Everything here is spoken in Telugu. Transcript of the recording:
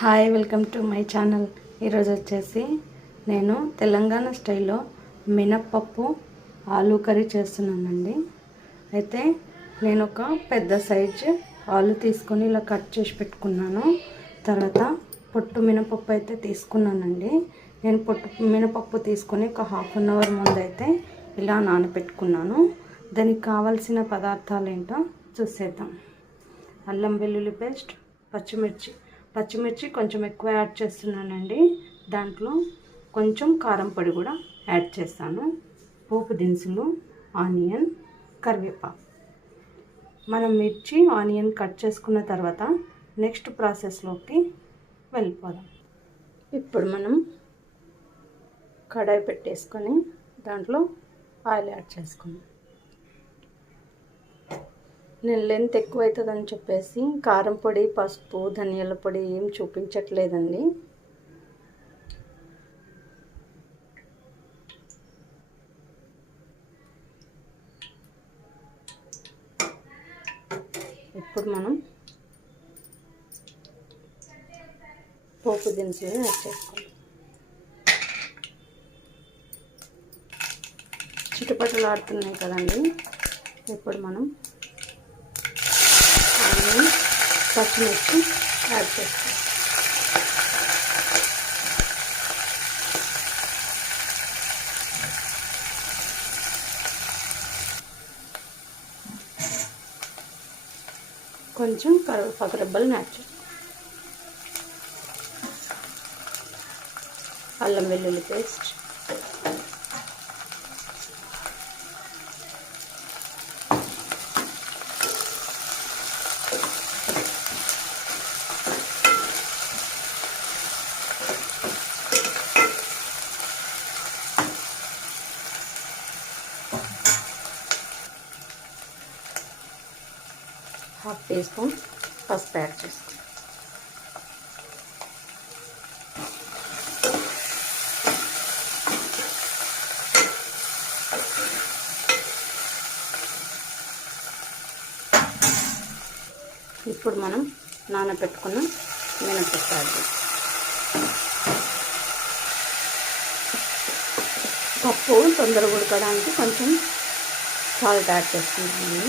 Hi, welcome to my channel. ఈరోజు వచ్చేసి నేను తెలంగాణ స్టైల్లో మినప్పప్పు ఆలూ కర్రీ చేస్తున్నానండి. అయితే నేను ఒక పెద్ద సైజు ఆలు తీసుకొని ఇలా కట్ చేసి పెట్టుకున్నాను. తర్వాత పొట్టు మినపప్పు అయితే తీసుకున్నానండి. నేను పొట్టు మినపప్పు తీసుకొని ఒక హాఫ్ అన్ అవర్ ముందు అయితే ఇలా నానబెట్టుకున్నాను. దానికి కావాల్సిన పదార్థాలు ఏంటో చూసేద్దాం. అల్లం వెల్లుల్లి పేస్ట్, పచ్చిమిర్చి కొంచెం ఎక్కువ యాడ్ చేస్తున్నానండి. దాంట్లో కొంచెం కారం పొడి కూడా యాడ్ చేస్తాను. పోపు దినుసులు, ఆనియన్, కరివేపాకు. మనం మిర్చి ఆనియన్ కట్ చేసుకున్న తర్వాత నెక్స్ట్ ప్రాసెస్లోకి వెళ్ళిపోదాం. ఇప్పుడు మనం కడాయి పెట్టేసుకొని దాంట్లో ఆయిల్ యాడ్ చేసుకుందాం. నేను లెంత్ ఎక్కువ అవుతుందని చెప్పేసి కారం పొడి, పసుపు, ధనియాల పొడి ఏం చూపించట్లేదండి. ఇప్పుడు మనం పోపు దినుసులు యాడ్ చేసుకోవాలి. చిటపటలు ఆడుతున్నాయి కదండి. ఇప్పుడు మనం పచ్చిమిర్చి యాడ్ చేస్తాం. కొంచెం కరివేపాకు రెబ్బలను యాడ్ చేస్తాం. అల్లం వెల్లుల్లి పేస్ట్, హాఫ్ టీ స్పూన్ పసుపు యాడ్ చేసుకోండి. ఇప్పుడు మనం నానబెట్టుకున్న మినపప్పు యాడ్ చేస్తాం. పప్పు తొందరగా ఉడకడానికి కొంచెం సాల్ట్ యాడ్ చేసుకుంటాము.